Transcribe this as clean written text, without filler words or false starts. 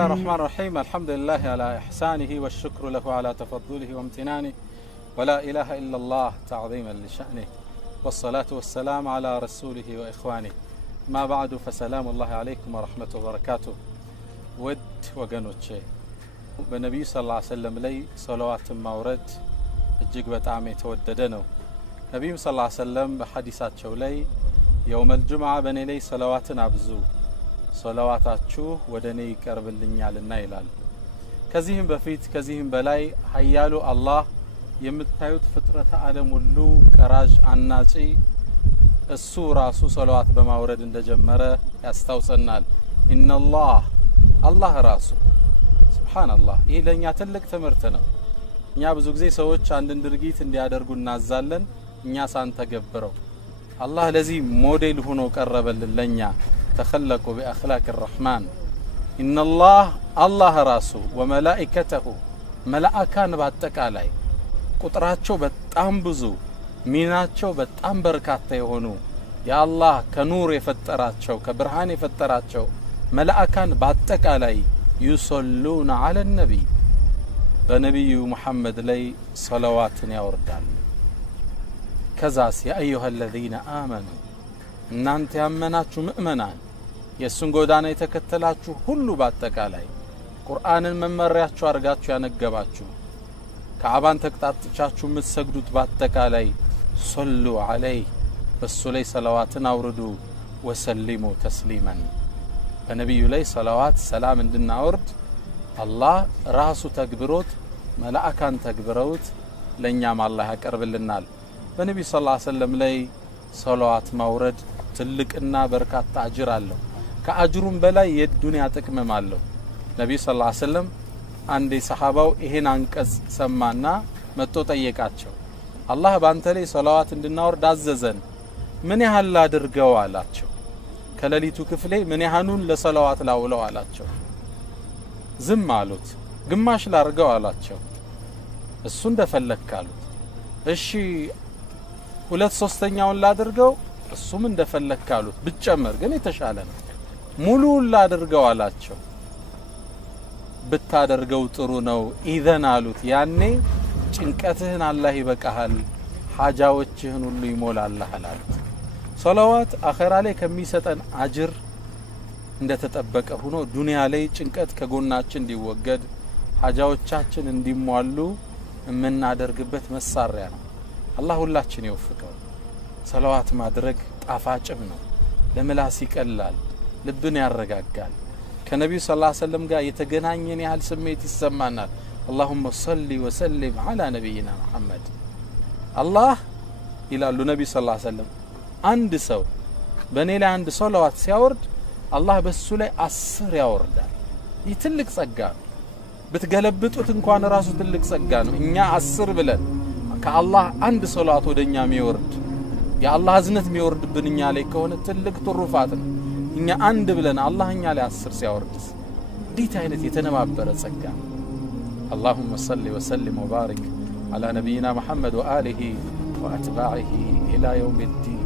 الله الرحمن الرحيم الحمد لله على إحسانه والشكر له على تفضله وامتنانه ولا إله إلا الله تعظيما لشأنه والصلاة والسلام على رسوله وإخوانه ما بعد فسلام الله عليكم ورحمة وبركاته ود وقنوتشي بالنبي صلى الله عليه وسلم لي صلوات مورد እጅግ በጣም የተወደደ ነው ነብዩ ሰለላሁ ዐለይሂ ወሰለም በሐዲሳቸው ላይ يوم الجمعة በኔ ላይ ሰላዋትን አብዙ ሰላዋታችሁ ወደኔ ይቀርብልኛልና ይላል ከዚህም በፊት ከዚህም በላይ ኃያሉ አላህ የምታዩት ፍጥረተ ዓለም ሁሉ ቀራጅ አናጺ እሱ ራሱ ሰላዋት በማውረድ እንደጀመረ ያስታውሰናል ኢነላህ አላህ ራሱ ሱብሃንአላህ ይህ ለኛ ትልቅ ትምህርት ነው እኛ ብዙ ጊዜ ሰዎች አንድን ድርጊት እንዲያደርጉ እናዛለን እኛ ሳንተገብረው አላህ ለዚህ ሞዴል ሆኖ ቀረበልን ለኛ تخلقوا بأخلاق الرحمن إن الله راسه وملائكته ملائكان በአጠቃላይ ቁጥራቸው በጣም ብዙ ሚናቸው በጣም በርካታ የሆኑ ያአላህ ከኑር የፈጠራቸው ከብርሃን የፈጠራቸው መላእካን በአጠቃላይ يصلون على النبي በነብዩ መሐመድ ላይ ሰላዋትን ያወርዳል ከዛስ ያ አዩሃ الذين آمنوا እናንተ ያመናችሁ ሙእመናን የሱን ጎዳና የተከተላችሁ ሁሉ በአጠቃላይ ቁርአንን መመሪያችሁ አርጋችሁ ያነገባችሁ ከአባን ተቅጣጥቻችሁ የምትሰግዱት በአጠቃላይ ሶሉ ዐለይሂ በሱ ላይ ሰላዋትን አውርዱ ወሰሊሙ ተስሊማን በነብዩ ላይ ሰላዋት ሰላም እንድናወርድ አላህ ራሱ ተግብሮት መላእካን ተግብረውት ለኛም አላህ ያቀርብልናል በነብዩ ሰለላሁ ዐለይሂ ወሰለም ላይ ሰላዋት ማውረድ ትልቅና በርካታ አጅር አለው ከአጅሩም በላይ የዱንያ ጥቅምም አለው ነብዩ ሰለላሁ ዐለይሂ ወሰለም አንዴ ሰሃባው ይሄን አንቀጽ ሰማና መጥቶ ጠየቃቸው አላህ ባንተ ላይ ሰላዋት እንድናወርድ አዘዘን ምን ያህል አድርገው አላቸው ከሌሊቱ ክፍሌ ምን ያህሉን ለሰላዋት ላውለው አላቸው ዝም አሉት ግማሽ ላርገው አላቸው እሱ እንደፈለክ አሉት እሺ 2/3ኛውን ላድርገው እሱም እንደፈለክ አሉት ብጨመር ግን የተሻለ ነው ሙሉውን ላድርገው አላቸው ብታደርገው ጥሩ ነው ኢዘን አሉት ያኔ ጭንቀትህን አላህ ይበቃሃል ሐጃዎችህን ሁሉ ይሞላልህ አሉት ሰላዋት አኺራ ላይ ከሚሰጠን አጅር እንደተጠበቀ ሆኖ ዱንያ ላይ ጭንቀት ከጎናችን እንዲወገድ ሐጃዎቻችን እንዲሟሉ የምናደርግበት መሳሪያ ነው አላህ ሁላችን ይወፍቀው ሰላዋት ማድረግ ጣፋጭም ነው ለምላስ ይቀላል ልብን ያረጋጋል ከነብዩ ሰለላሁ ዐለይሂ ወሰለም ጋር የተገናኘን ያህል ስሜት ይሰማናል اللهم صل وسلم على نبينا محمد الله ይላሉ ነብዩ ሰለላሁ ዐለይሂ ወሰለም አንድ ሰው በኔ ላይ አንድ ሰላዋት ሲያወርድ አላህ በሱ ላይ 10 ያወርዳል ይህ ትልቅ ጸጋ ብትገለብጡት እንኳን ራሱ ትልቅ ጸጋ ነው እኛ 10 ብለን ከአላህ አንድ ሰላዋት ወደኛ የሚወርድ የአላህ እዝነት የሚወርድብን እኛ ላይ ከሆነ ትልቅ ትሩፋት ነው እኛ አንድ ብለን አላህ እኛ ላይ 10 ሲያወርድስ ዲት አይነት የተነባበረ ጸጋ اللهم صل وسلم وبارك على نبينا محمد وآله وأتباعه إلى يوم الدين